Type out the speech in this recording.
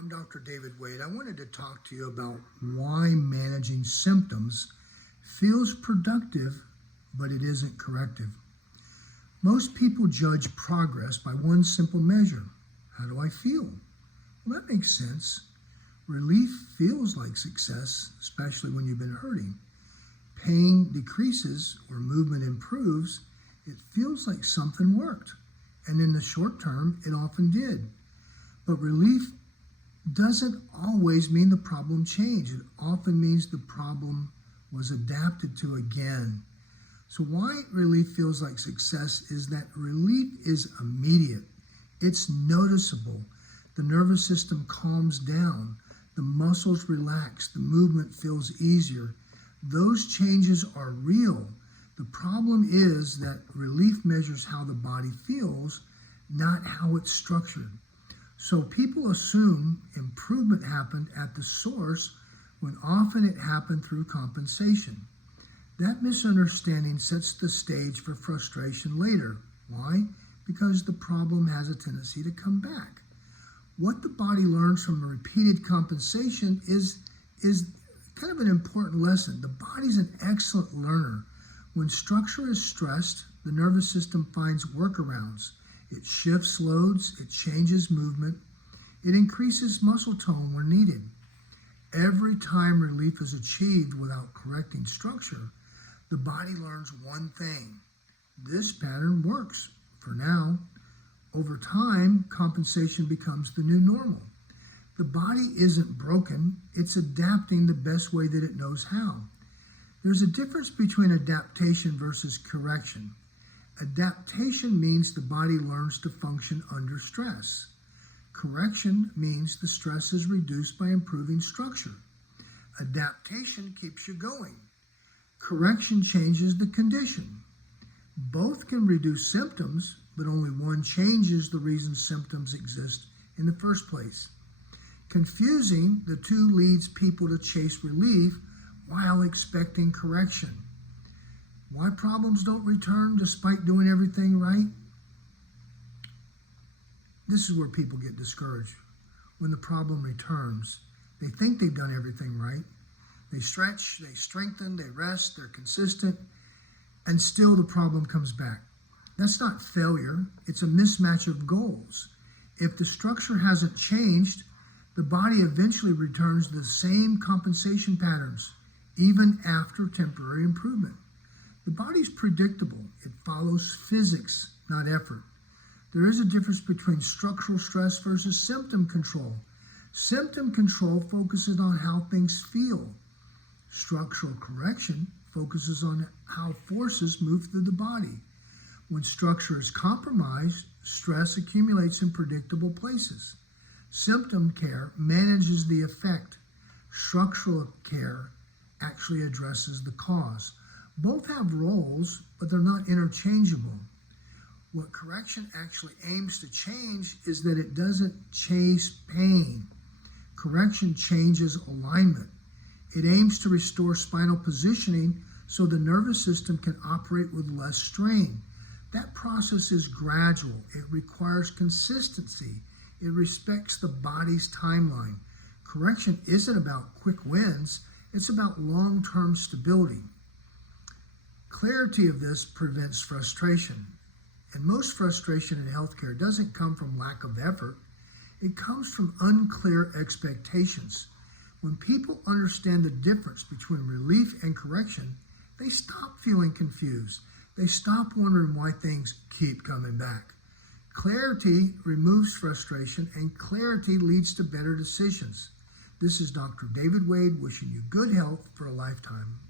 I'm Dr. David Wade. I wanted to talk to you about why managing symptoms feels productive, but it isn't corrective. Most people judge progress by one simple measure. How do I feel? Well, that makes sense. Relief feels like success, especially when you've been hurting. Pain decreases or movement improves. It feels like something worked. And in the short term, it often did. But relief doesn't always mean the problem changed. It often means the problem was adapted to again. So why relief feels like success is that relief is immediate. It's noticeable. The nervous system calms down. The muscles relax. The movement feels easier. Those changes are real. The problem is that relief measures how the body feels, not how it's structured. So people assume improvement happened at the source when often it happened through compensation. That misunderstanding sets the stage for frustration later. Why? Because the problem has a tendency to come back. What the body learns from repeated compensation is kind of an important lesson. The body's an excellent learner. When structure is stressed, the nervous system finds workarounds. It shifts loads, it changes movement, it increases muscle tone where needed. Every time relief is achieved without correcting structure, the body learns one thing. This pattern works for now. Over time, compensation becomes the new normal. The body isn't broken, it's adapting the best way that it knows how. There's a difference between adaptation versus correction. Adaptation means the body learns to function under stress. Correction means the stress is reduced by improving structure. Adaptation keeps you going. Correction changes the condition. Both can reduce symptoms, but only one changes the reason symptoms exist in the first place. Confusing the two leads people to chase relief while expecting correction. Why problems don't return despite doing everything right? This is where people get discouraged. When the problem returns, they think they've done everything right. They stretch, they strengthen, they rest, they're consistent, and still the problem comes back. That's not failure, it's a mismatch of goals. If the structure hasn't changed, the body eventually returns to the same compensation patterns, even after temporary improvement. The body's predictable. It follows physics, not effort. There is a difference between structural stress versus symptom control. Symptom control focuses on how things feel. Structural correction focuses on how forces move through the body. When structure is compromised, stress accumulates in predictable places. Symptom care manages the effect. Structural care actually addresses the cause. Both have roles, but they're not interchangeable. What correction actually aims to change is that it doesn't chase pain. Correction changes alignment. It aims to restore spinal positioning so the nervous system can operate with less strain. That process is gradual. It requires consistency. It respects the body's timeline. Correction isn't about quick wins. It's about long-term stability. Clarity of this prevents frustration. And most frustration in healthcare doesn't come from lack of effort. It comes from unclear expectations. When people understand the difference between relief and correction, they stop feeling confused. They stop wondering why things keep coming back. Clarity removes frustration, and clarity leads to better decisions. This is Dr. David Wade wishing you good health for a lifetime.